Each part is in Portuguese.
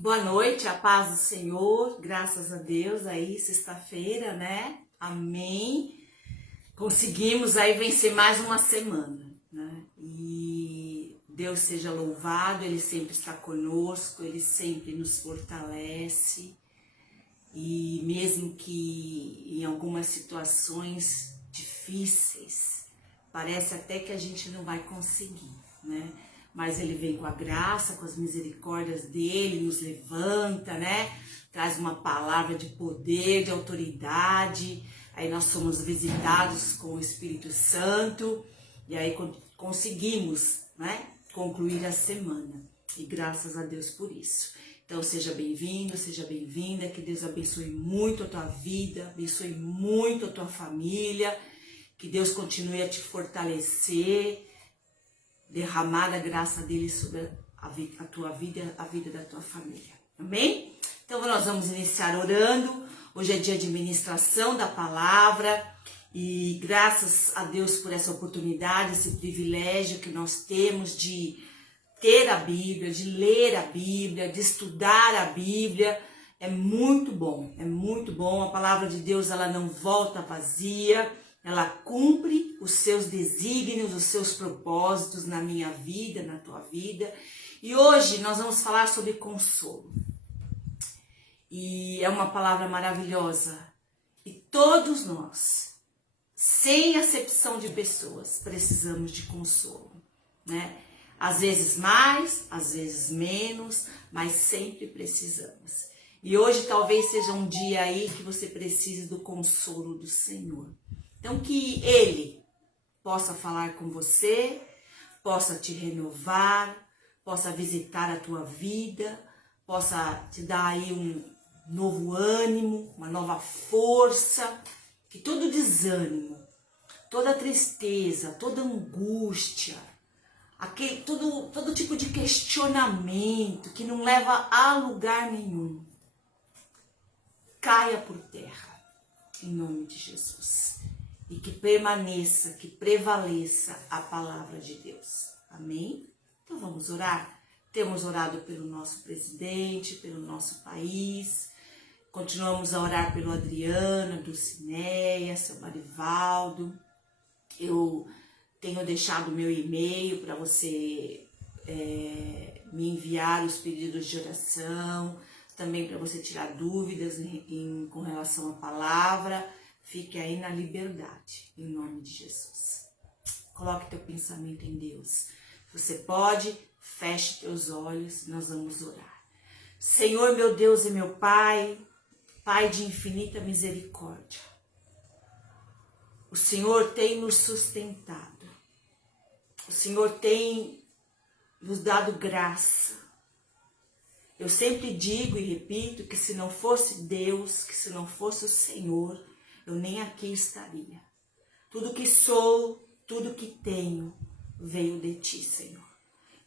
Boa noite, a paz do Senhor, graças a Deus, aí sexta-feira, né? Amém. Conseguimos aí vencer mais uma semana, né? E Deus seja louvado, Ele sempre está conosco, Ele sempre nos fortalece. E mesmo que em algumas situações difíceis, parece até que a gente não vai conseguir, né? Mas Ele vem com a graça, com as misericórdias dEle, nos levanta, né? Traz uma palavra de poder, de autoridade. Aí nós somos visitados com o Espírito Santo e aí conseguimos, né? Concluir a semana. E graças a Deus por isso. Então seja bem-vindo, seja bem-vinda, que Deus abençoe muito a tua vida, abençoe muito a tua família, que Deus continue a te fortalecer, derramar a graça dele sobre a tua vida, a vida da tua família. Amém? Então nós vamos iniciar orando. Hoje é dia de ministração da palavra e graças a Deus por essa oportunidade, esse privilégio que nós temos de ter a Bíblia, de ler a Bíblia, de estudar a Bíblia. É muito bom, é muito bom. A palavra de Deus, ela não volta vazia, ela cumpre os seus desígnios, os seus propósitos na minha vida, na tua vida. E hoje nós vamos falar sobre consolo. E é uma palavra maravilhosa. E todos nós, sem acepção de pessoas, precisamos de consolo, né? Às vezes mais, às vezes menos, mas sempre precisamos. E hoje talvez seja um dia aí que você precise do consolo do Senhor. Então que Ele possa falar com você, possa te renovar, possa visitar a tua vida, possa te dar aí um novo ânimo, uma nova força, que todo desânimo, toda tristeza, toda angústia, todo tipo de questionamento que não leva a lugar nenhum, caia por terra, em nome de Jesus. E que permaneça, que prevaleça a palavra de Deus. Amém? Então vamos orar? Temos orado pelo nosso presidente, pelo nosso país. Continuamos a orar pelo Adriano, Dulcineia, seu Marivaldo. Eu tenho deixado meu e-mail para você me enviar os pedidos de oração, também para você tirar dúvidas com relação à palavra. Fique aí na liberdade, em nome de Jesus. Coloque teu pensamento em Deus. Você pode, feche teus olhos, nós vamos orar. Senhor, meu Deus e meu Pai, Pai de infinita misericórdia, o Senhor tem nos sustentado, o Senhor tem nos dado graça. Eu sempre digo e repito que se não fosse Deus, que se não fosse o Senhor, eu nem aqui estaria. Tudo que sou, tudo que tenho, veio de ti, Senhor.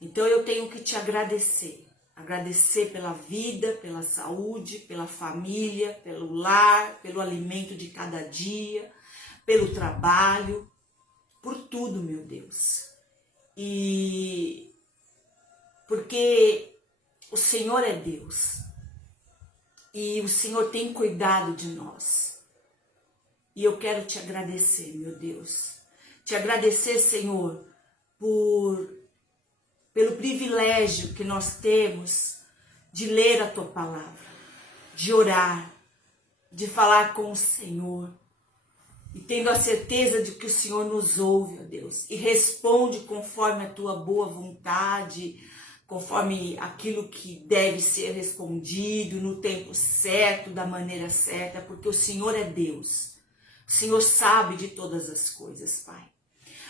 Então eu tenho que te agradecer. Agradecer pela vida, pela saúde, pela família, pelo lar, pelo alimento de cada dia, pelo trabalho, por tudo, meu Deus. E porque o Senhor é Deus. E o Senhor tem cuidado de nós. E eu quero te agradecer, meu Deus. Te agradecer, Senhor, pelo privilégio que nós temos de ler a tua palavra, de orar, de falar com o Senhor. E tendo a certeza de que o Senhor nos ouve, ó Deus, e responde conforme a tua boa vontade, conforme aquilo que deve ser respondido no tempo certo, da maneira certa, porque o Senhor é Deus. O Senhor sabe de todas as coisas, Pai.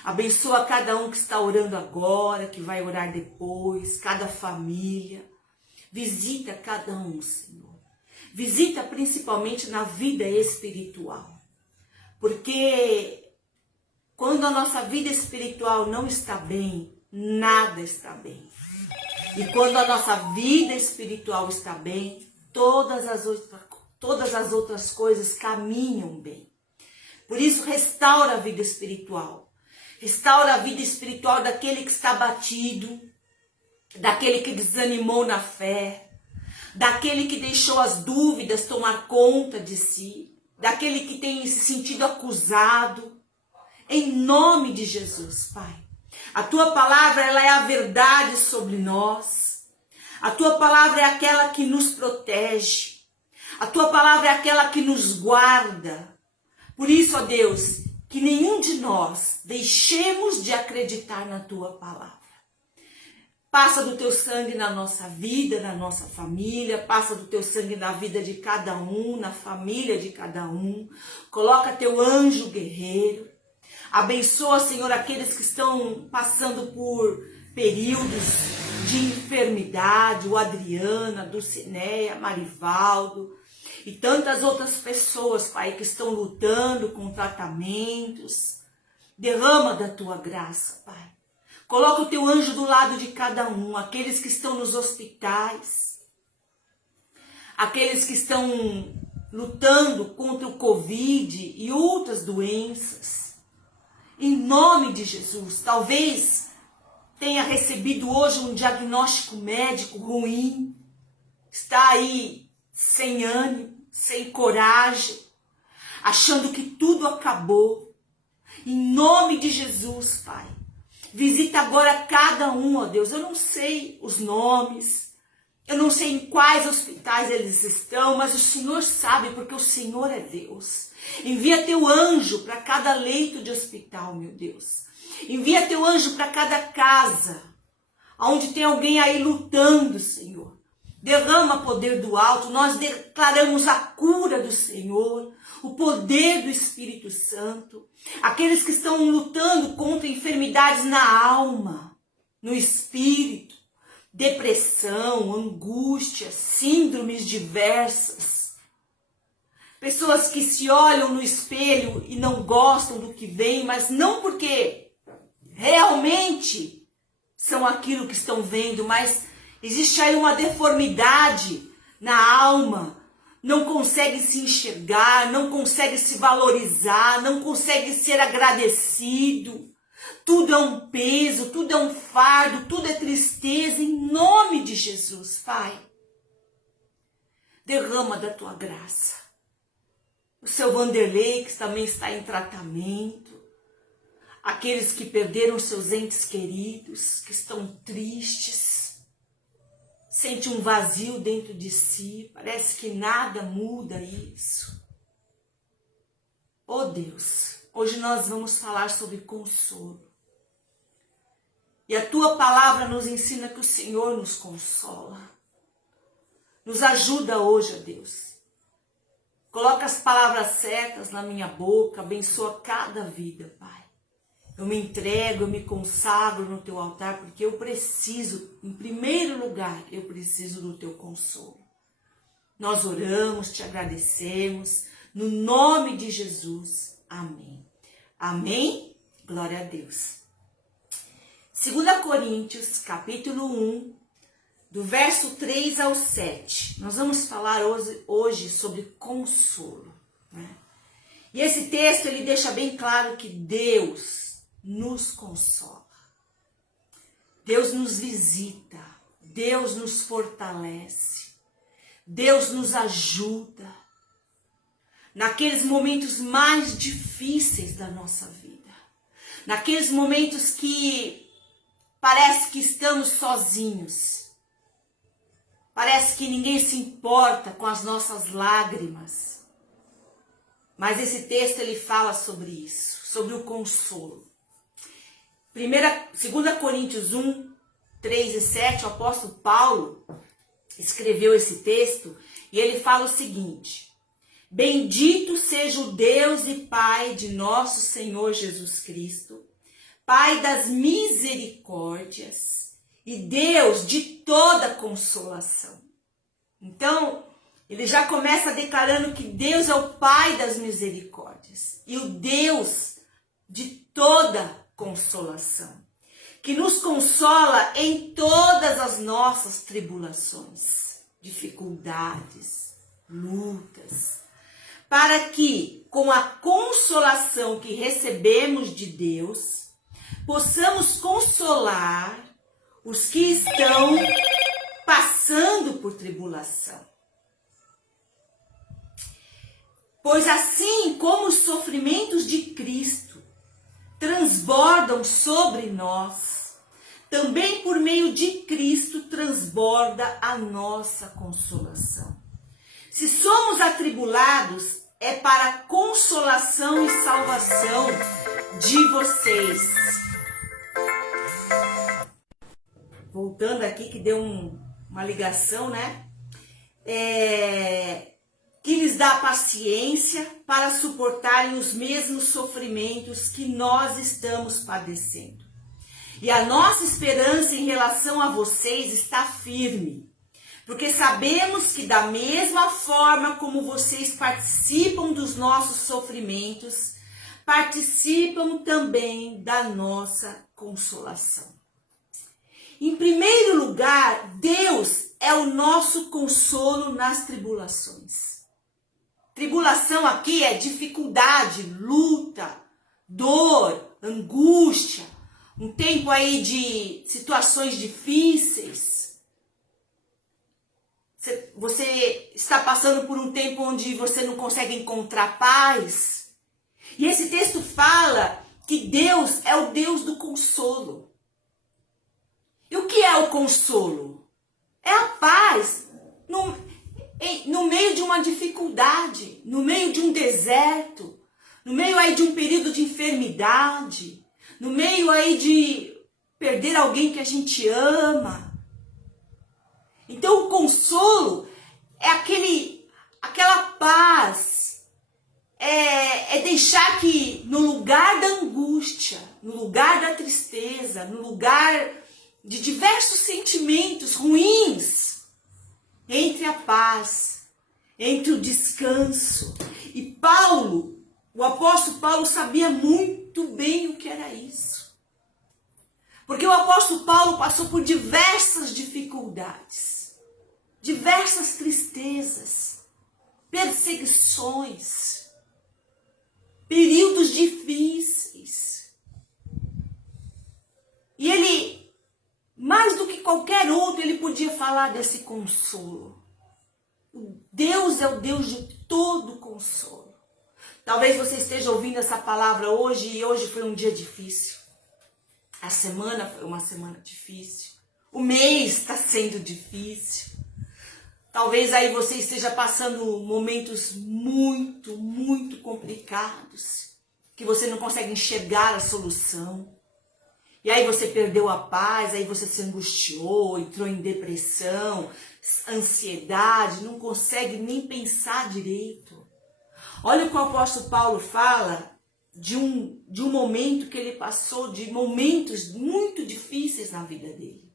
Abençoa cada um que está orando agora, que vai orar depois, cada família. Visita cada um, Senhor. Visita principalmente na vida espiritual. Porque quando a nossa vida espiritual não está bem, nada está bem. E quando a nossa vida espiritual está bem, todas as outras coisas caminham bem. Por isso, restaura a vida espiritual. Restaura a vida espiritual daquele que está abatido, daquele que desanimou na fé, daquele que deixou as dúvidas tomar conta de si, daquele que tem se sentido acusado. Em nome de Jesus, Pai. A tua palavra, ela é a verdade sobre nós. A tua palavra é aquela que nos protege. A tua palavra é aquela que nos guarda. Por isso, ó Deus, que nenhum de nós deixemos de acreditar na tua palavra. Passa do teu sangue na nossa vida, na nossa família. Passa do teu sangue na vida de cada um, na família de cada um. Coloca teu anjo guerreiro. Abençoa, Senhor, aqueles que estão passando por períodos de enfermidade. O Adriana, a Dulcineia, Marivaldo e tantas outras pessoas, Pai, que estão lutando com tratamentos. Derrama da tua graça, Pai. Coloca o teu anjo do lado de cada um, aqueles que estão nos hospitais, aqueles que estão lutando contra o Covid e outras doenças. Em nome de Jesus, talvez tenha recebido hoje um diagnóstico médico ruim, está aí sem ânimo, sem coragem, achando que tudo acabou. Em nome de Jesus, Pai. Visita agora cada um, ó Deus. Eu não sei os nomes, eu não sei em quais hospitais eles estão, mas o Senhor sabe, porque o Senhor é Deus. Envia teu anjo para cada leito de hospital, meu Deus. Envia teu anjo para cada casa, onde tem alguém aí lutando, Senhor. Derrama poder do alto, nós declaramos a cura do Senhor, o poder do Espírito Santo. Aqueles que estão lutando contra enfermidades na alma, no espírito, depressão, angústia, síndromes diversas. Pessoas que se olham no espelho e não gostam do que vem, mas não porque realmente são aquilo que estão vendo, mas existe aí uma deformidade na alma, não consegue se enxergar, não consegue se valorizar, não consegue ser agradecido. Tudo é um peso, tudo é um fardo, tudo é tristeza, em nome de Jesus, Pai. Derrama da tua graça. O seu Vanderlei, que também está em tratamento. Aqueles que perderam seus entes queridos, que estão tristes. Sente um vazio dentro de si, parece que nada muda isso. Oh Deus, hoje nós vamos falar sobre consolo. E a tua palavra nos ensina que o Senhor nos consola. Nos ajuda hoje, ó Deus. Coloca as palavras certas na minha boca, abençoa cada vida, Pai. Eu me entrego, eu me consagro no teu altar, porque eu preciso, em primeiro lugar, eu preciso do teu consolo. Nós oramos, te agradecemos, no nome de Jesus. Amém. Amém? Glória a Deus. 2 Coríntios, capítulo 1, do verso 3 ao 7. Nós vamos falar hoje sobre consolo, né? E esse texto, ele deixa bem claro que Deus nos consola. Deus nos visita, Deus nos fortalece, Deus nos ajuda naqueles momentos mais difíceis da nossa vida, naqueles momentos que parece que estamos sozinhos, parece que ninguém se importa com as nossas lágrimas, mas esse texto ele fala sobre isso, sobre o consolo. 2 Coríntios 1, 3 e 7, o apóstolo Paulo escreveu esse texto e ele fala o seguinte: Bendito seja o Deus e Pai de nosso Senhor Jesus Cristo, Pai das misericórdias e Deus de toda consolação. Então, ele já começa declarando que Deus é o Pai das misericórdias e o Deus de toda consolação, que nos consola em todas as nossas tribulações, dificuldades, lutas, para que, com a consolação que recebemos de Deus, possamos consolar os que estão passando passando por tribulação. Pois assim como os sofrimentos de Cristo transbordam sobre nós, também por meio de Cristo transborda a nossa consolação. Se somos atribulados, é para a consolação e salvação de vocês. Voltando aqui, que deu uma ligação, né? Que lhes dá paciência para suportarem os mesmos sofrimentos que nós estamos padecendo. E a nossa esperança em relação a vocês está firme, porque sabemos que da mesma forma como vocês participam dos nossos sofrimentos, participam também da nossa consolação. Em primeiro lugar, Deus é o nosso consolo nas tribulações. Tribulação aqui é dificuldade, luta, dor, angústia, um tempo aí de situações difíceis. Você está passando por um tempo onde você não consegue encontrar paz. E esse texto fala que Deus é o Deus do consolo. E o que é o consolo? É a paz no meio de uma dificuldade, no meio de um deserto, no meio aí de um período de enfermidade, no meio aí de perder alguém que a gente ama. Então o consolo é aquela paz, é deixar que no lugar da angústia, no lugar da tristeza, no lugar de diversos sentimentos ruins, entre a paz, entre o descanso. E Paulo, o apóstolo Paulo, sabia muito bem o que era isso. Porque o apóstolo Paulo passou por diversas dificuldades, diversas tristezas, perseguições, períodos difíceis. E ele, mais do que qualquer outro, ele podia falar desse consolo. Deus é o Deus de todo consolo. Talvez você esteja ouvindo essa palavra hoje e hoje foi um dia difícil. A semana foi uma semana difícil. O mês está sendo difícil. Talvez aí você esteja passando momentos muito, muito complicados, que você não consegue enxergar a solução. E aí você perdeu a paz, aí você se angustiou, entrou em depressão, ansiedade, não consegue nem pensar direito. Olha o que o apóstolo Paulo fala de um momento que ele passou, de momentos muito difíceis na vida dele.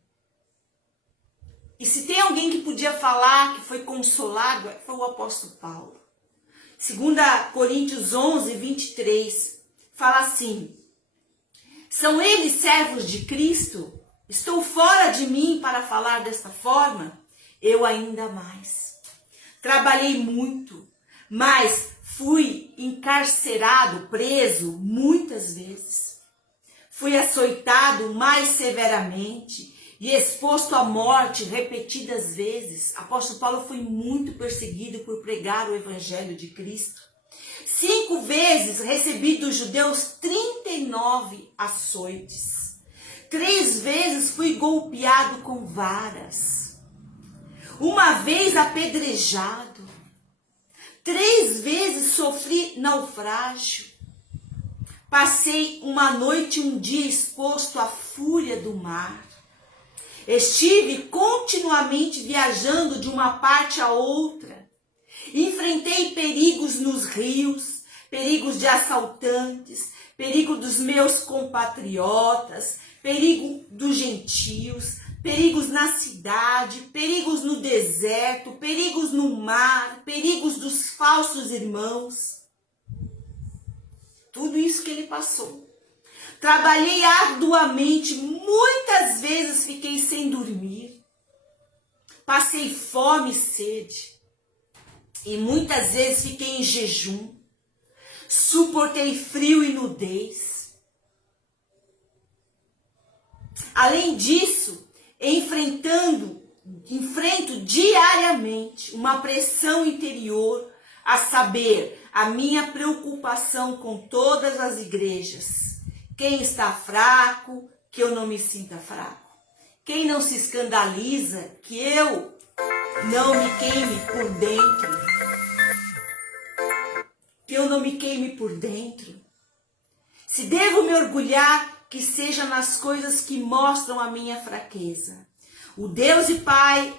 E se tem alguém que podia falar que foi consolado, foi o apóstolo Paulo. 2 Coríntios 11, 23, fala assim: são eles servos de Cristo? Estou fora de mim para falar desta forma? Eu ainda mais. Trabalhei muito, mas fui encarcerado, preso muitas vezes. Fui açoitado mais severamente e exposto à morte repetidas vezes. Apóstolo Paulo foi muito perseguido por pregar o evangelho de Cristo. 5 vezes recebi dos judeus 39 açoites. 3 vezes fui golpeado com varas. 1 vez apedrejado. 3 vezes sofri naufrágio. Passei uma noite e um dia exposto à fúria do mar. Estive continuamente viajando de uma parte a outra. Enfrentei perigos nos rios, perigos de assaltantes, perigo dos meus compatriotas, perigo dos gentios, perigos na cidade, perigos no deserto, perigos no mar, perigos dos falsos irmãos. Tudo isso que ele passou. Trabalhei arduamente, muitas vezes fiquei sem dormir. Passei fome e sede. E muitas vezes fiquei em jejum. Suportei frio e nudez. Além disso, enfrentando enfrento diariamente uma pressão interior, a saber, a minha preocupação com todas as igrejas. Quem está fraco, que eu não me sinta fraco. Quem não se escandaliza, que eu não me queime por dentro. Que eu não me queime por dentro. Se devo me orgulhar, que seja nas coisas que mostram a minha fraqueza. O Deus e Pai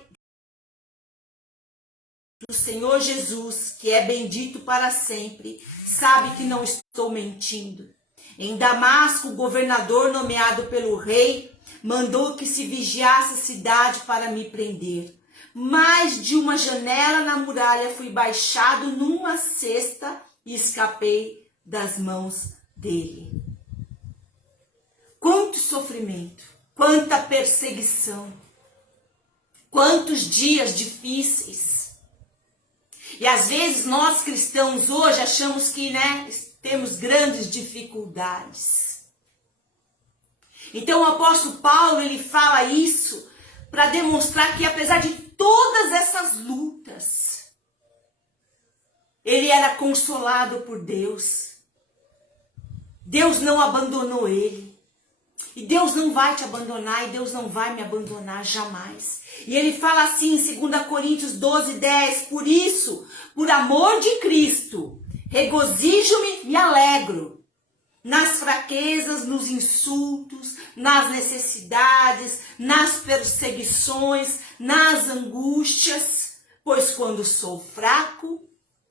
do Senhor Jesus, que é bendito para sempre, sabe que não estou mentindo. Em Damasco, o governador nomeado pelo rei mandou que se vigiasse a cidade para me prender. Mas de uma janela na muralha fui baixado numa cesta e escapei das mãos dele. Quanto sofrimento, quanta perseguição, quantos dias difíceis. E às vezes nós cristãos hoje achamos que, temos grandes dificuldades. Então o apóstolo Paulo, ele fala isso para demonstrar que apesar de todas essas lutas, ele era consolado por Deus. Deus não abandonou ele. E Deus não vai te abandonar e Deus não vai me abandonar jamais. E ele fala assim em 2 Coríntios 12:10, por isso, por amor de Cristo, regozijo-me e alegro nas fraquezas, nos insultos, nas necessidades, nas perseguições, nas angústias, pois quando sou fraco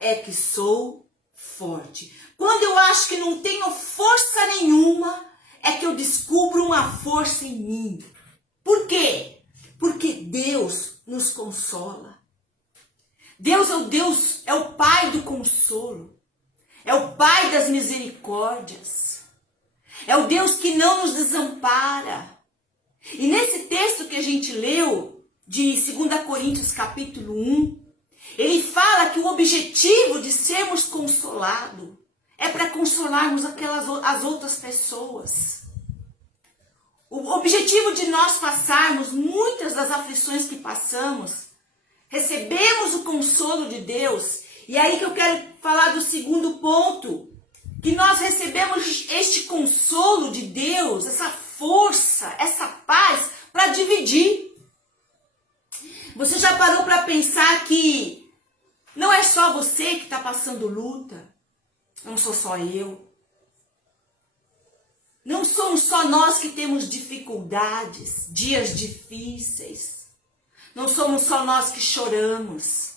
é que sou forte. Quando eu acho que não tenho força nenhuma, é que eu descubro uma força em mim. Por quê? Porque Deus nos consola. Deus, é o Pai do consolo. É o Pai das misericórdias. É o Deus que não nos desampara. E nesse texto que a gente leu, de 2 Coríntios capítulo 1, ele fala que o objetivo de sermos consolados é para consolarmos as outras pessoas. O objetivo de nós passarmos muitas das aflições que passamos, recebemos o consolo de Deus. E aí que eu quero falar do segundo ponto, que nós recebemos este consolo de Deus, essa força, essa paz para dividir. Você já parou para pensar que não é só você que está passando luta? Não sou só eu. Não somos só nós que temos dificuldades, dias difíceis. Não somos só nós que choramos.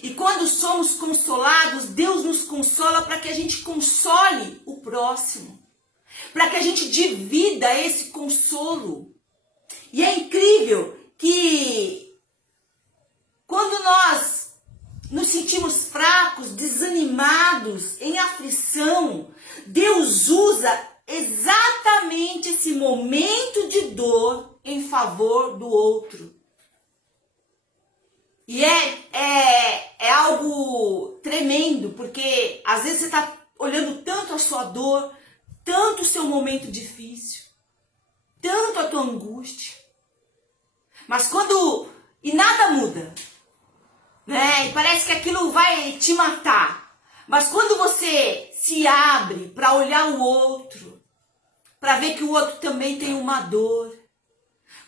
E quando somos consolados, Deus nos consola para que a gente console o próximo. Para que a gente divida esse consolo. E é incrível que quando nós nos sentimos fracos, desanimados, em aflição, Deus usa exatamente esse momento de dor em favor do outro. E é algo tremendo, porque às vezes você está olhando tanto a sua dor, tanto o seu momento difícil, tanto a tua angústia, mas e nada muda. E parece que aquilo vai te matar. Mas quando você se abre para olhar o outro, para ver que o outro também tem uma dor,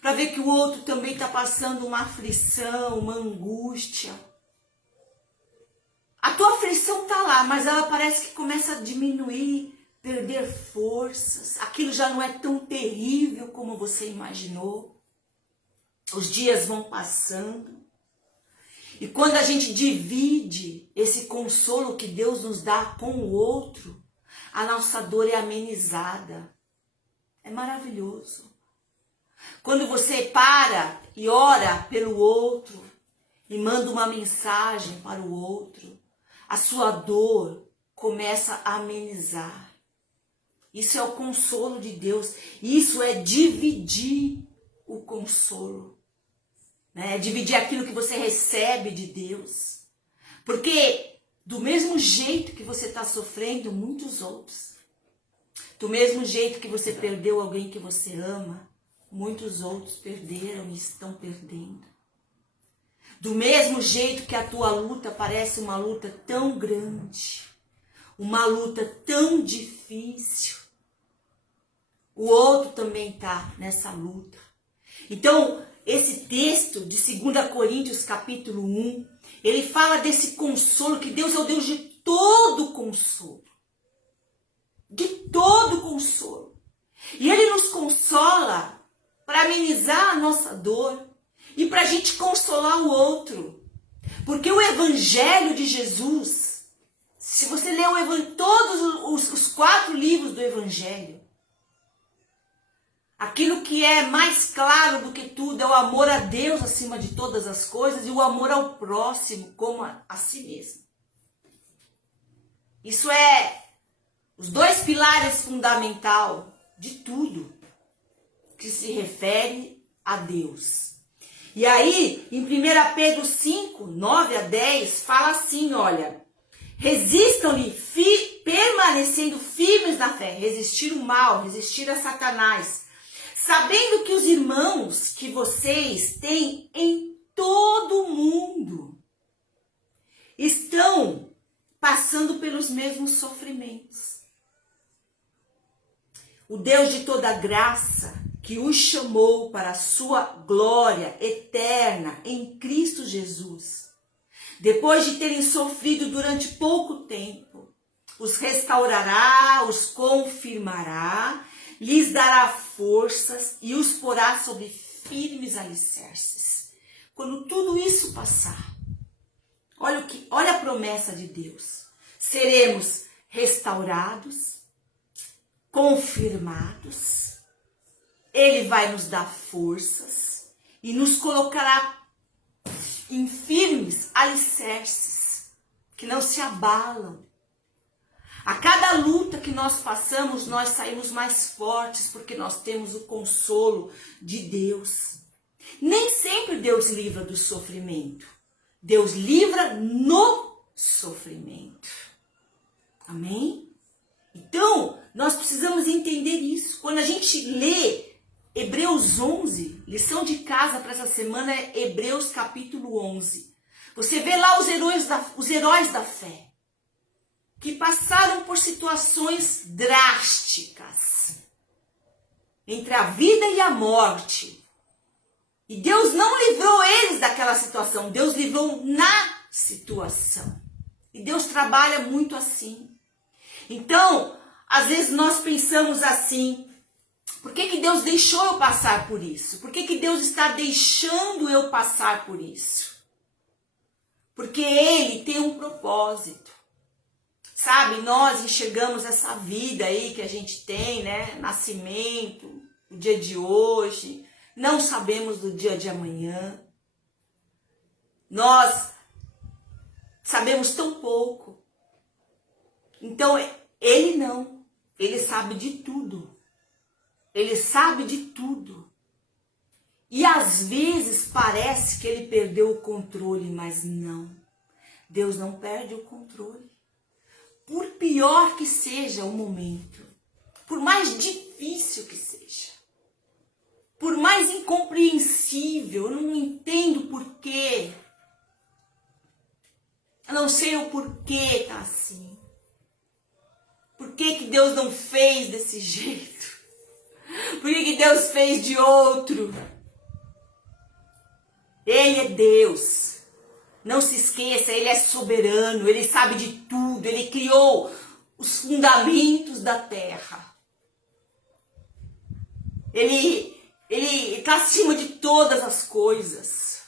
para ver que o outro também está passando uma aflição, uma angústia, a tua aflição está lá, mas ela parece que começa a diminuir, perder forças. Aquilo já não é tão terrível como você imaginou. Os dias vão passando. E quando a gente divide esse consolo que Deus nos dá com o outro, a nossa dor é amenizada. É maravilhoso. Quando você para e ora pelo outro e manda uma mensagem para o outro, a sua dor começa a amenizar. Isso é o consolo de Deus. Isso é dividir o consolo. Dividir aquilo que você recebe de Deus. Porque do mesmo jeito que você está sofrendo, muitos outros. Do mesmo jeito que você perdeu alguém que você ama, muitos outros perderam e estão perdendo. Do mesmo jeito que a tua luta parece uma luta tão grande, uma luta tão difícil, o outro também está nessa luta. Então, esse texto de 2 Coríntios capítulo 1, ele fala desse consolo, que Deus é o Deus de todo consolo. De todo consolo. E Ele nos consola para amenizar a nossa dor e para a gente consolar o outro. Porque o Evangelho de Jesus, se você ler todos os 4 livros do Evangelho, aquilo que é mais claro do que tudo é o amor a Deus acima de todas as coisas e o amor ao próximo como a si mesmo. Isso é os 2 pilares fundamentais de tudo que se refere a Deus. E aí, em 1 Pedro 5, 9 a 10, fala assim, olha, resistam-lhe permanecendo firmes na fé, resistir o mal, resistir a Satanás, sabendo que os irmãos que vocês têm em todo o mundo estão passando pelos mesmos sofrimentos. O Deus de toda graça, que os chamou para a sua glória eterna em Cristo Jesus, depois de terem sofrido durante pouco tempo, os restaurará, os confirmará, lhes dará forças e os porá sobre firmes alicerces. Quando tudo isso passar, olha a promessa de Deus. Seremos restaurados, confirmados. Ele vai nos dar forças e nos colocará em firmes alicerces que não se abalam. A cada luta que nós passamos, nós saímos mais fortes porque nós temos o consolo de Deus. Nem sempre Deus livra do sofrimento. Deus livra no sofrimento. Amém? Então, nós precisamos entender isso. Quando a gente lê Hebreus 11, lição de casa para essa semana é Hebreus capítulo 11. Você vê lá os heróis da fé, que passaram por situações drásticas, entre a vida e a morte. E Deus não livrou eles daquela situação, Deus livrou na situação. E Deus trabalha muito assim. Então, às vezes nós pensamos assim, por que Deus deixou eu passar por isso? Por que Deus está deixando eu passar por isso? Porque Ele tem um propósito. Sabe, nós enxergamos essa vida aí que a gente tem, né? Nascimento, o dia de hoje, não sabemos do dia de amanhã. Nós sabemos tão pouco. Então, Ele não. Ele sabe de tudo. Ele sabe de tudo. E às vezes parece que Ele perdeu o controle, mas não. Deus não perde o controle. Por pior que seja o momento, por mais difícil que seja, por mais incompreensível, eu não entendo porquê, eu não sei o porquê tá assim, por que Deus não fez desse jeito, por que Deus fez de outro. Ele é Deus. Não se esqueça, Ele é soberano, Ele sabe de tudo, Ele criou os fundamentos da terra. Ele está acima de todas as coisas.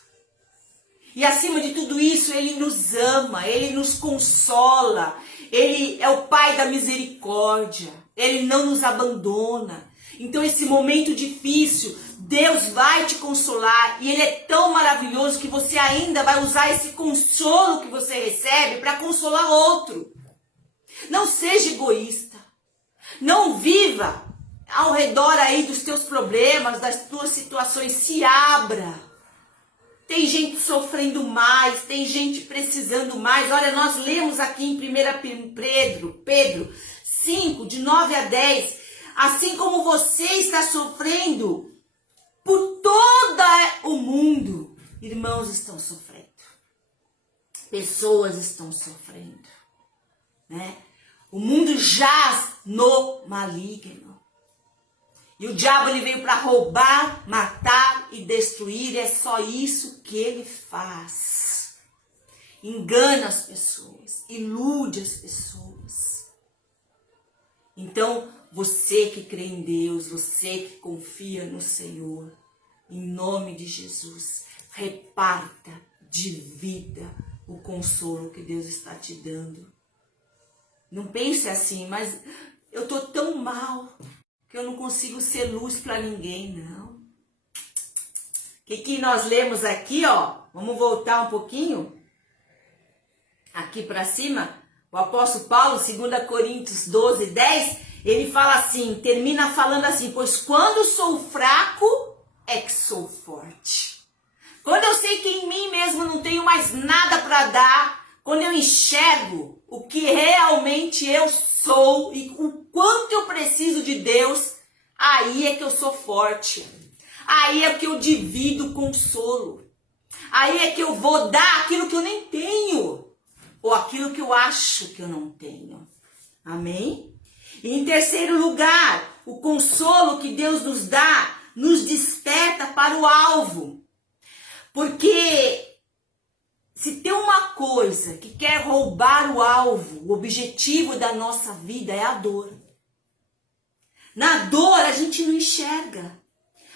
E acima de tudo isso, Ele nos ama, Ele nos consola, Ele é o Pai da misericórdia, Ele não nos abandona. Então esse momento difícil, Deus vai te consolar e Ele é tão maravilhoso que você ainda vai usar esse consolo que você recebe para consolar outro. Não seja egoísta. Não viva ao redor aí dos teus problemas, das tuas situações. Se abra. Tem gente sofrendo mais, tem gente precisando mais. Olha, nós lemos aqui em 1 Pedro 5, de 9 a 10. Assim como você está sofrendo por todo o mundo, irmãos estão sofrendo. Pessoas estão sofrendo, né? O mundo jaz no maligno. E o diabo ele veio para roubar, matar e destruir. E é só isso que ele faz. Engana as pessoas, ilude as pessoas. Então, você que crê em Deus, você que confia no Senhor, em nome de Jesus, reparta, divida o consolo que Deus está te dando. Não pense assim, mas eu tô tão mal que eu não consigo ser luz para ninguém, não. O que nós lemos aqui, ó? Vamos voltar um pouquinho aqui para cima. O apóstolo Paulo, 2 Coríntios 12, 10, ele fala assim, termina falando assim, pois quando sou fraco, é que sou forte. Quando eu sei que em mim mesmo não tenho mais nada para dar, quando eu enxergo o que realmente eu sou e o quanto eu preciso de Deus, aí é que eu sou forte. Aí é que eu divido consolo. Aí é que eu vou dar aquilo que eu nem tenho. Ou aquilo que eu acho que eu não tenho. Amém? E em terceiro lugar, o consolo que Deus nos dá nos desperta para o alvo. Porque se tem uma coisa que quer roubar o alvo, o objetivo da nossa vida é a dor. Na dor a gente não enxerga.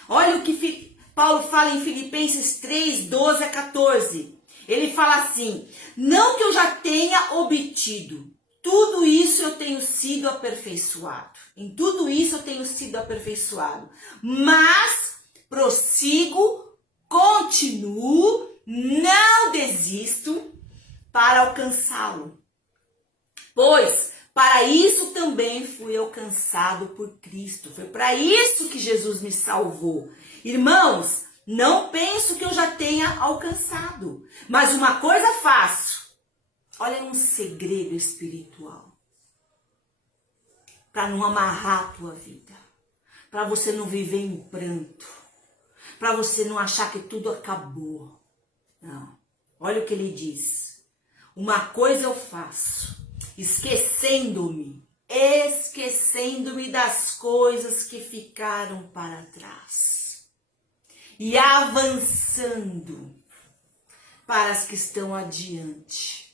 Olha o que Paulo fala em Filipenses 3, 12 a 14. Ele fala assim, não que eu já tenha obtido, tudo isso eu tenho sido aperfeiçoado. Em tudo isso eu tenho sido aperfeiçoado. Mas prossigo, continuo, não desisto para alcançá-lo. Pois para isso também fui alcançado por Cristo. Foi para isso que Jesus me salvou. Irmãos, não penso que eu já tenha alcançado, mas uma coisa faço. Olha um segredo espiritual. Para não amarrar a tua vida. Para você não viver em pranto. Para você não achar que tudo acabou. Não. Olha o que ele diz. Uma coisa eu faço, esquecendo-me das coisas que ficaram para trás e avançando para as que estão adiante.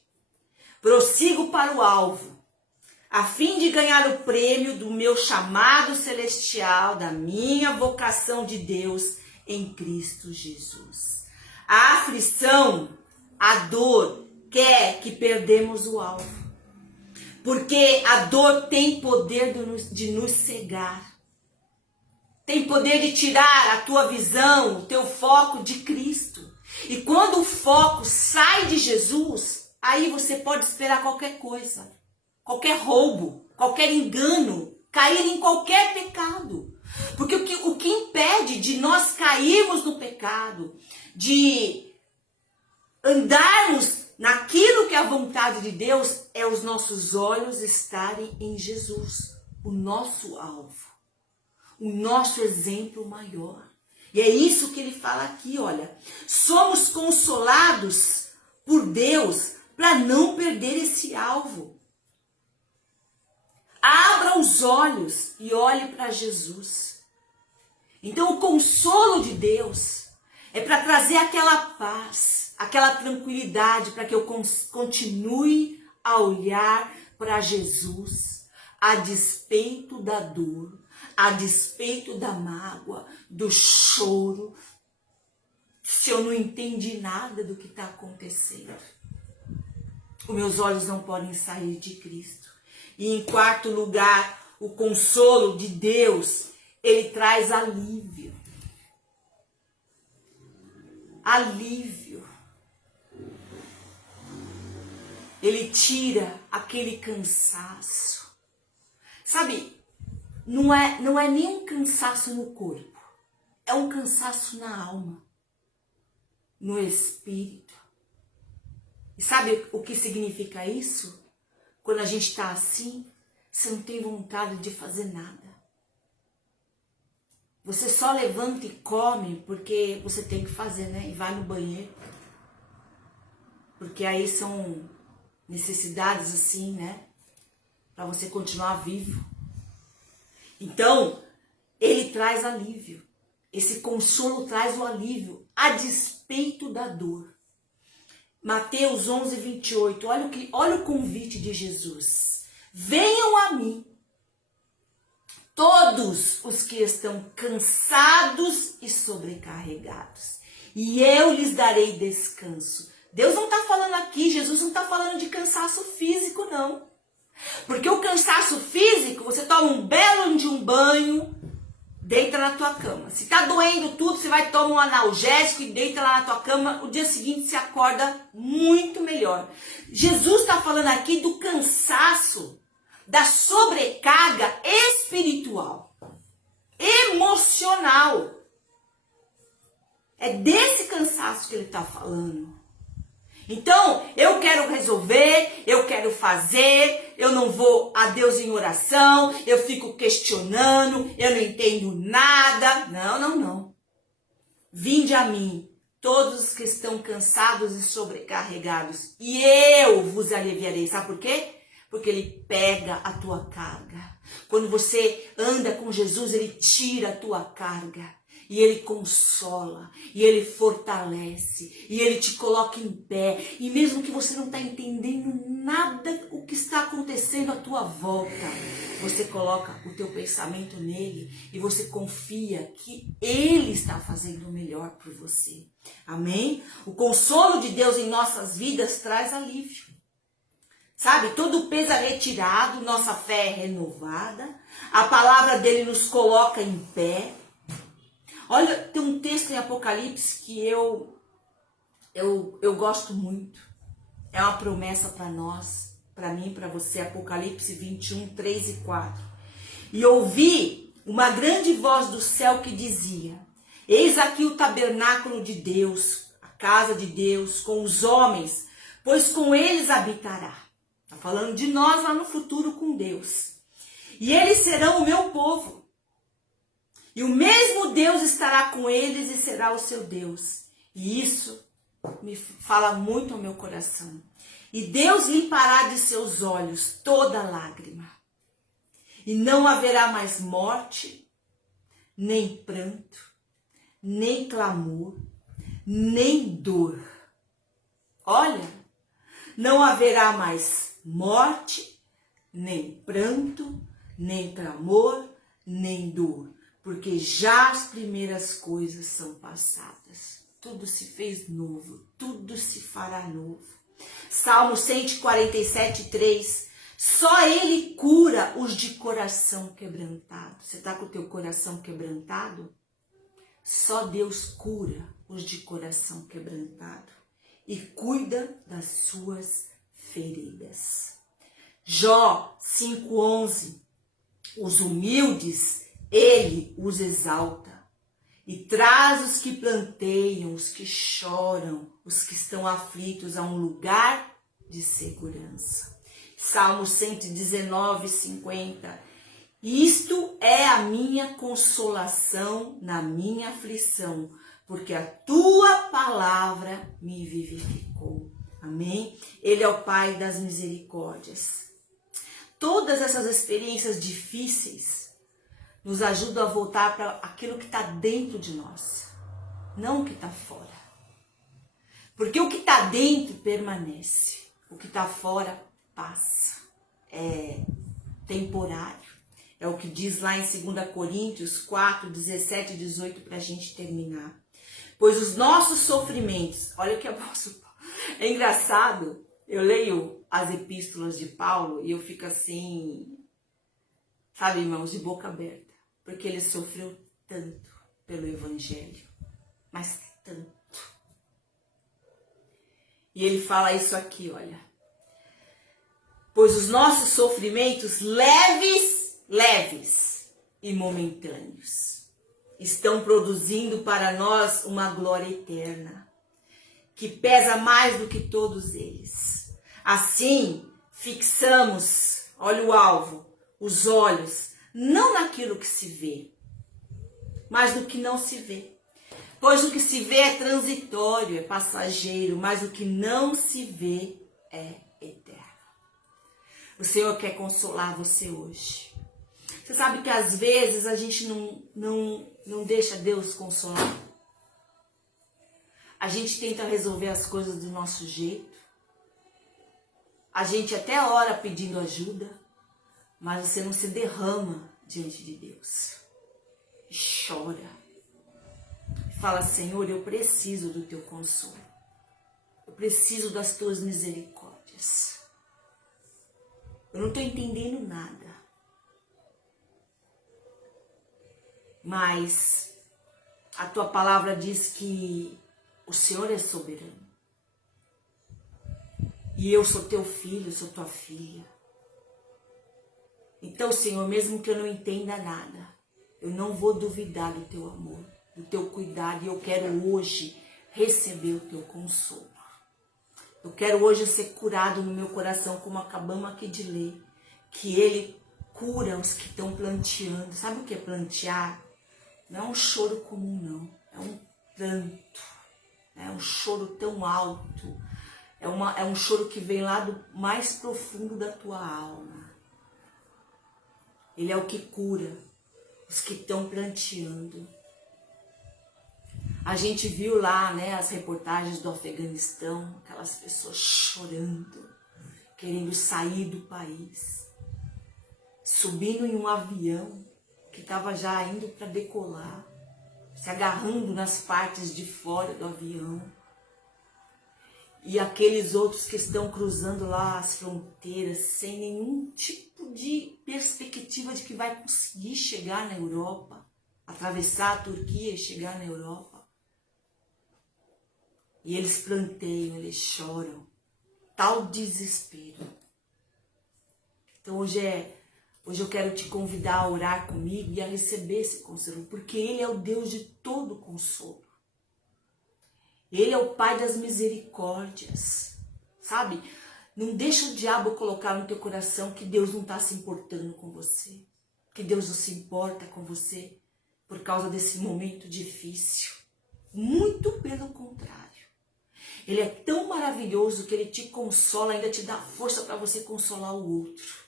Prossigo para o alvo, a fim de ganhar o prêmio do meu chamado celestial, da minha vocação de Deus em Cristo Jesus. A aflição, a dor, quer que perdemos o alvo. Porque a dor tem poder de nos cegar. Tem poder de tirar a tua visão, o teu foco de Cristo. E quando o foco sai de Jesus, aí você pode esperar qualquer coisa. Qualquer roubo, qualquer engano, cair em qualquer pecado. Porque o que impede de nós cairmos no pecado, de andarmos naquilo que é a vontade de Deus, é os nossos olhos estarem em Jesus, o nosso alvo, o nosso exemplo maior. E é isso que ele fala aqui, olha. Somos consolados por Deus para não perder esse alvo. Abra os olhos e olhe para Jesus. Então o consolo de Deus é para trazer aquela paz, aquela tranquilidade, para que eu continue a olhar para Jesus, a despeito da dor, a despeito da mágoa, do choro, se eu não entendi nada do que está acontecendo. Os meus olhos não podem sair de Cristo. E em quarto lugar, o consolo de Deus, ele traz alívio. Alívio. Ele tira aquele cansaço. Sabe, não é nem um cansaço no corpo. É um cansaço na alma, no espírito. E sabe o que significa isso? Quando a gente está assim, você não tem vontade de fazer nada. Você só levanta e come porque você tem que fazer, né? E vai no banheiro. Porque aí são necessidades assim, né? Para você continuar vivo. Então, ele traz alívio. Esse consolo traz o alívio a despeito da dor. Mateus 11, 28. Olha o convite de Jesus. Venham a mim, todos os que estão cansados e sobrecarregados, e eu lhes darei descanso. Deus não está falando aqui, Jesus não está falando de cansaço físico, não. Porque o cansaço físico, você toma um belo de um banho, deita na tua cama. Se tá doendo tudo, você vai tomar um analgésico e deita lá na tua cama. O dia seguinte você acorda muito melhor. Jesus está falando aqui do cansaço, da sobrecarga espiritual, emocional. É desse cansaço que ele está falando. Então, eu quero resolver, eu quero fazer, eu não vou a Deus em oração, eu fico questionando, eu não entendo nada. Não. Vinde a mim, todos os que estão cansados e sobrecarregados, e eu vos aliviarei. Sabe por quê? Porque ele pega a tua carga. Quando você anda com Jesus, ele tira a tua carga. E ele consola, e ele fortalece, e ele te coloca em pé. E mesmo que você não está entendendo nada o que está acontecendo à tua volta, você coloca o teu pensamento nele e você confia que ele está fazendo o melhor por você. Amém? O consolo de Deus em nossas vidas traz alívio. Sabe, todo o peso é retirado, nossa fé é renovada, a palavra dele nos coloca em pé. Olha, tem um texto em Apocalipse que eu gosto muito. É uma promessa para nós, para mim, para você. Apocalipse 21, 3 e 4. E ouvi uma grande voz do céu que dizia: eis aqui o tabernáculo de Deus, a casa de Deus, com os homens, pois com eles habitará. Está falando de nós lá no futuro com Deus. E eles serão o meu povo. E o mesmo Deus estará com eles e será o seu Deus. E isso me fala muito ao meu coração. E Deus limpará de seus olhos toda lágrima. E não haverá mais morte, nem pranto, nem clamor, nem dor. Olha, não haverá mais morte, nem pranto, nem clamor, nem dor. Porque já as primeiras coisas são passadas. Tudo se fez novo, tudo se fará novo. Salmo 147, 3. Só ele cura os de coração quebrantado. Você está com o teu coração quebrantado? Só Deus cura os de coração quebrantado e cuida das suas feridas. Jó 5:11. Os humildes ele os exalta e traz os que planteiam, os que choram, os que estão aflitos a um lugar de segurança. Salmo 119, 50. Isto é a minha consolação na minha aflição, porque a tua palavra me vivificou. Amém? Ele é o Pai das misericórdias. Todas essas experiências difíceis nos ajudam a voltar para aquilo que está dentro de nós, não o que está fora. Porque o que está dentro permanece, o que está fora passa, é temporário. É o que diz lá em 2 Coríntios 4, 17 e 18 para a gente terminar. Pois os nossos sofrimentos, olha o que apóstolo Paulo, é engraçado, eu leio as epístolas de Paulo e eu fico assim, sabe, irmãos, de boca aberta. Porque ele sofreu tanto pelo evangelho, mas tanto. E ele fala isso aqui, olha. Pois os nossos sofrimentos leves e momentâneos estão produzindo para nós uma glória eterna, que pesa mais do que todos eles. Assim, fixamos, olha o alvo, os olhos, não naquilo que se vê, mais do que não se vê. Pois o que se vê é transitório, é passageiro, mas o que não se vê é eterno. O Senhor quer consolar você hoje. Você sabe que às vezes a gente não deixa Deus consolar. A gente tenta resolver as coisas do nosso jeito. A gente até ora pedindo ajuda, mas você não se derrama diante de Deus. E chora. E fala, Senhor, eu preciso do teu consolo. Eu preciso das tuas misericórdias. Eu não estou entendendo nada. Mas a tua palavra diz que o Senhor é soberano. E eu sou teu filho, sou tua filha. Então, Senhor, mesmo que eu não entenda nada, eu não vou duvidar do teu amor, do teu cuidado. E eu quero hoje receber o teu consolo. Eu quero hoje ser curado no meu coração, como acabamos aqui de ler. Que Ele cura os que estão planteando. Sabe o que é plantear? Não é um choro comum, não. É um pranto. É um choro tão alto. É um choro que vem lá do mais profundo da tua alma. Ele é o que cura os que estão planteando. A gente viu lá, né, as reportagens do Afeganistão, aquelas pessoas chorando, querendo sair do país, subindo em um avião que estava já indo para decolar, se agarrando nas partes de fora do avião. E aqueles outros que estão cruzando lá as fronteiras sem nenhum tipo de perspectiva de que vai conseguir chegar na Europa, atravessar a Turquia e chegar na Europa. E eles planteiam, eles choram, tal desespero. Então hoje eu quero te convidar a orar comigo e a receber esse consolo, porque Ele é o Deus de todo consolo. Ele é o Pai das misericórdias, sabe? Não deixa o diabo colocar no teu coração que Deus não está se importando com você, que Deus não se importa com você por causa desse momento difícil. Muito pelo contrário. Ele é tão maravilhoso que Ele te consola, ainda te dá força para você consolar o outro.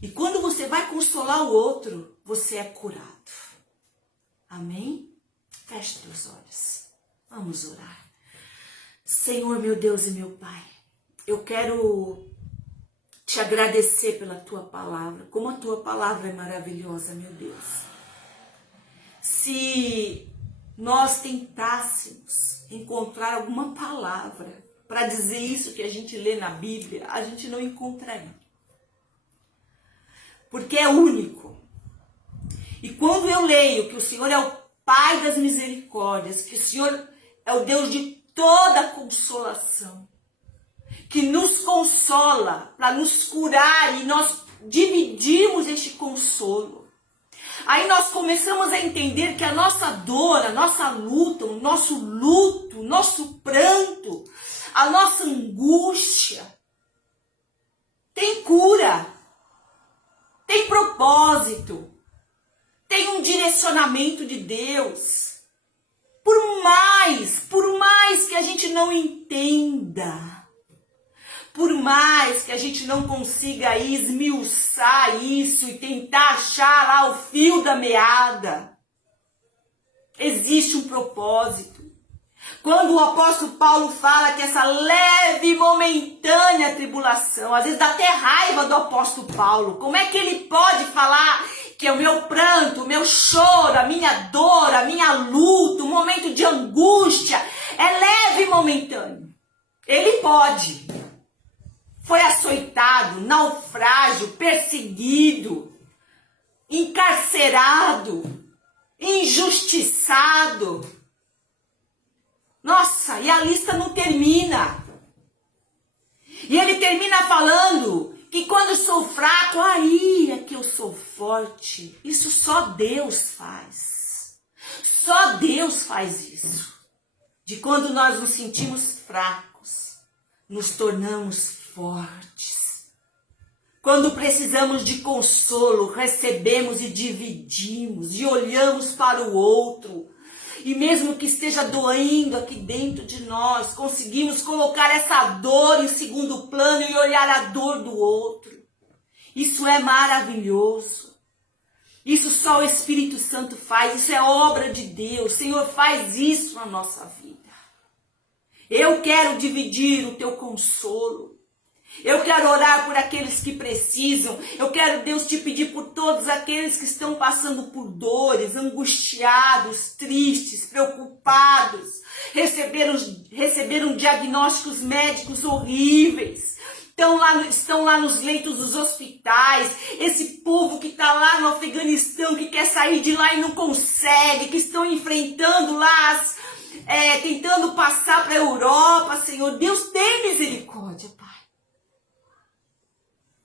E quando você vai consolar o outro, você é curado. Amém? Feche teus olhos. Vamos orar. Senhor, meu Deus e meu Pai, eu quero te agradecer pela tua palavra. Como a tua palavra é maravilhosa, meu Deus. Se nós tentássemos encontrar alguma palavra para dizer isso que a gente lê na Bíblia, a gente não encontraria. Porque é único. E quando eu leio que o Senhor é o Pai das misericórdias, que o Senhor é o Deus de toda consolação, que nos consola para nos curar e nós dividimos este consolo. Aí nós começamos a entender que a nossa dor, a nossa luta, o nosso luto, o nosso pranto, a nossa angústia tem cura, tem propósito, tem um direcionamento de Deus. Por mais que a gente não entenda, por mais que a gente não consiga esmiuçar isso e tentar achar lá o fio da meada, existe um propósito. Quando o apóstolo Paulo fala que essa leve e momentânea tribulação, às vezes dá até raiva do apóstolo Paulo. Como é que ele pode falar que é o meu pranto, o meu choro, a minha dor, a minha luta, o momento de angústia é leve e momentâneo? Ele pode. Foi açoitado, naufrágio, perseguido, encarcerado, injustiçado. Nossa, e a lista não termina. E ele termina falando que quando sou fraco, aí é que eu sou forte. Isso só Deus faz. Só Deus faz isso. De quando nós nos sentimos fracos, nos tornamos fortes. Quando precisamos de consolo, recebemos e dividimos e olhamos para o outro. E mesmo que esteja doendo aqui dentro de nós, conseguimos colocar essa dor em segundo plano e olhar a dor do outro. Isso é maravilhoso. Isso só o Espírito Santo faz, isso é obra de Deus. O Senhor faz isso na nossa vida. Eu quero dividir o teu consolo. Eu quero orar por aqueles que precisam. Eu quero, Deus, te pedir por todos aqueles que estão passando por dores, angustiados, tristes, preocupados. Receberam diagnósticos médicos horríveis. Estão lá nos leitos dos hospitais, esse povo que está lá no Afeganistão, que quer sair de lá e não consegue, que estão enfrentando lá, tentando passar para a Europa, Senhor. Deus, tem misericórdia, Pai.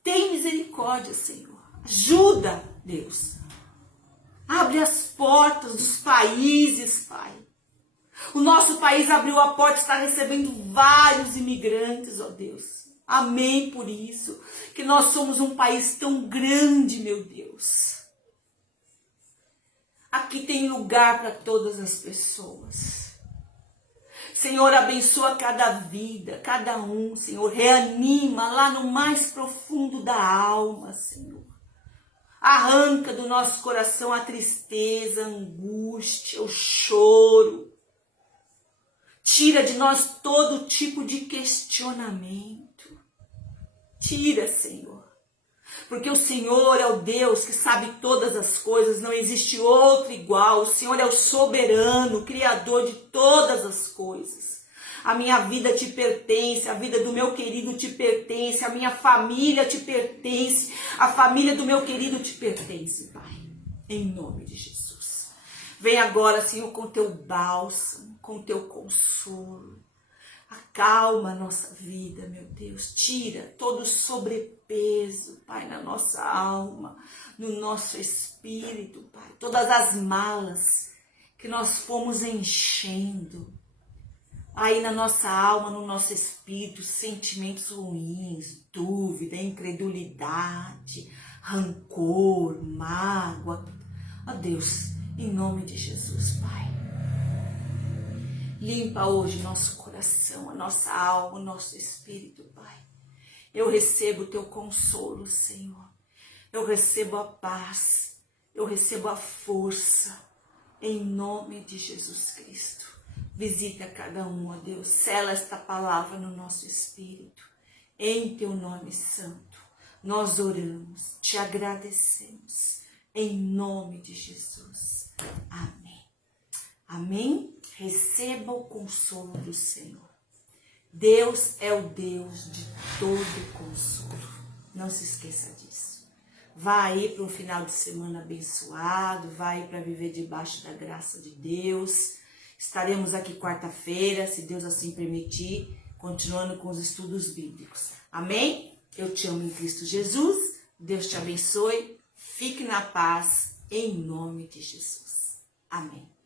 Tem misericórdia, Senhor. Ajuda, Deus. Abre as portas dos países, Pai. O nosso país abriu a porta, está recebendo vários imigrantes, ó Deus. Amém por isso, que nós somos um país tão grande, meu Deus. Aqui tem lugar para todas as pessoas. Senhor, abençoa cada vida, cada um, Senhor. Reanima lá no mais profundo da alma, Senhor. Arranca do nosso coração a tristeza, a angústia, o choro. Tira de nós todo tipo de questionamento. Tira, Senhor. Porque o Senhor é o Deus que sabe todas as coisas, não existe outro igual. O Senhor é o soberano, o Criador de todas as coisas. A minha vida te pertence, a vida do meu querido te pertence, a minha família te pertence, a família do meu querido te pertence, Pai. Em nome de Jesus. Vem agora, Senhor, com teu bálsamo, com teu consolo. Acalma a nossa vida, meu Deus. Tira todo o sobrepeso, Pai, na nossa alma, no nosso espírito, Pai. Todas as malas que nós fomos enchendo. Aí na nossa alma, no nosso espírito, sentimentos ruins, dúvida, incredulidade, rancor, mágoa. Ó Deus, em nome de Jesus, Pai. Limpa hoje nosso coração, a nossa alma, o nosso espírito, Pai. Eu recebo o teu consolo, Senhor. Eu recebo a paz. Eu recebo a força. Em nome de Jesus Cristo. Visita cada um, ó Deus. Sela esta palavra no nosso espírito. Em teu nome santo. Nós oramos, te agradecemos. Em nome de Jesus. Amém. Amém. Receba o consolo do Senhor. Deus é o Deus de todo consolo. Não se esqueça disso. Vá aí para um final de semana abençoado. Vá aí para viver debaixo da graça de Deus. Estaremos aqui quarta-feira, se Deus assim permitir, continuando com os estudos bíblicos. Amém? Eu te amo em Cristo Jesus. Deus te abençoe. Fique na paz em nome de Jesus. Amém.